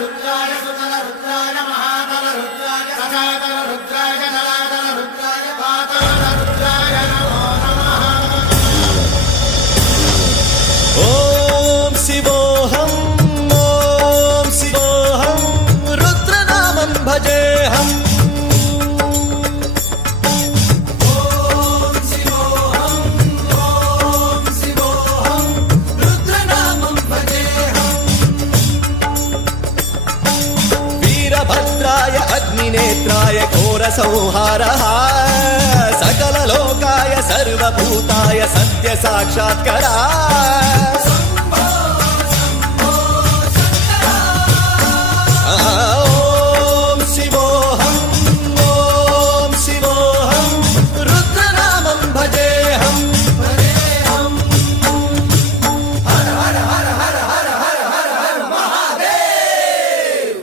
रुद्राय सुतल रुद्राय महातल रुद्राय सनातन रुद्राय नलातल रुद्राय पातल रुद्राय नमो नमः। ओम शिवोऽहं रुद्रनामं भजेऽहम्। भद्राय अग्निनेत्राय घोरसंहारः सकललोकाय सर्वभूताय सत्यसाक्षात्करा। ॐ शिवोऽहं रुद्रनामं भजेऽहम्। हर हर हर हर हर हर हर हर महादेव।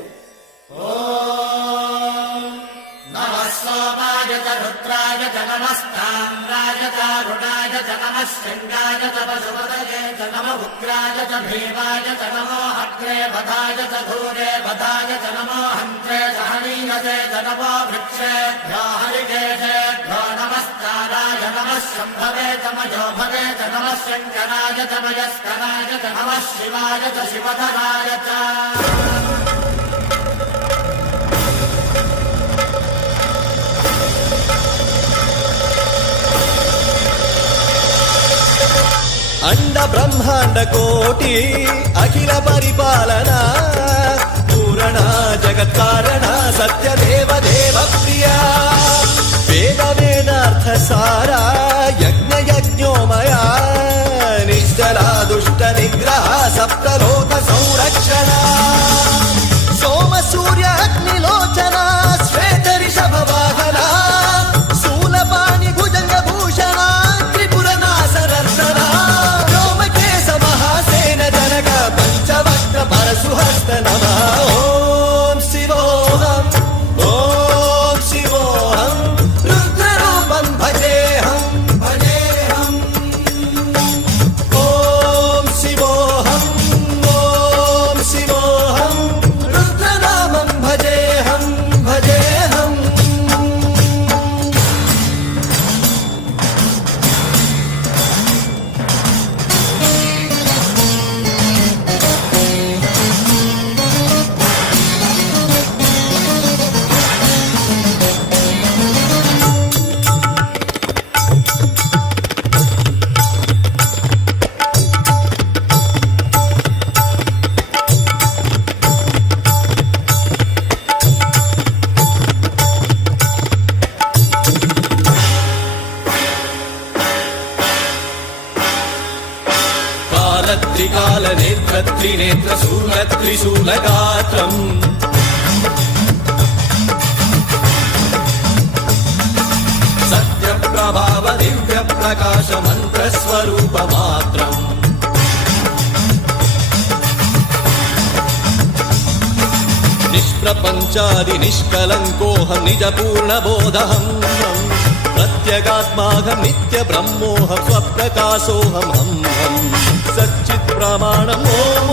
सोमाय च रुद्राय च नमस्ताम्राय च रुणाय च नमः शृङ्गाय च पशुपतये च नमः उग्राय च भीमाय च नमो अग्रे वधाय च धूरे वधाय च नमो हन्त्रे च हनीयते च नमो वृक्षेभ्यो हरिकेशेभ्यो नमस्काराय नमः शम्भवे च मयोभवे च नमः शङ्कराय च मयस्कराय च नमः शिवाय च शिवधराय च। अंड ब्रह्मांड कोटि अखिल परिपालना पूरणा जगत्कारणा सत्यदेव देव प्रिया वेद वेदार्थ सारा यज्ञ यज्ञोमया निश्चला दुष्ट निग्रह सप्तलोक संरक्षणा सोम सूर्य अग्निलोचना श्वेत ऋषभ वाहना शूलपाणि भुजंग भूषणा त्रिपुर नासरर्षणा पंचवक्त्र परशुहस्त नमः। ओम शिवोऽहं रुद्ररूपं भजेऽहम्। ओम शिवोऽहं रुद्रनामं भजेऽहम्। त्रिकाल नेत्र त्रिनेत्र शूल त्रिशूलगात्रम् सत्यप्रभाव दिव्य प्रकाश मंत्र स्वरूप मात्रम् निष्प्रपंचादि निष्कलंकोऽहं निज पूर्ण बोधहं प्रत्यगात्माहं नित्य ब्रह्मोऽहं स्वप्रकाशोऽहं सच्चित् प्रमाणम् ओम।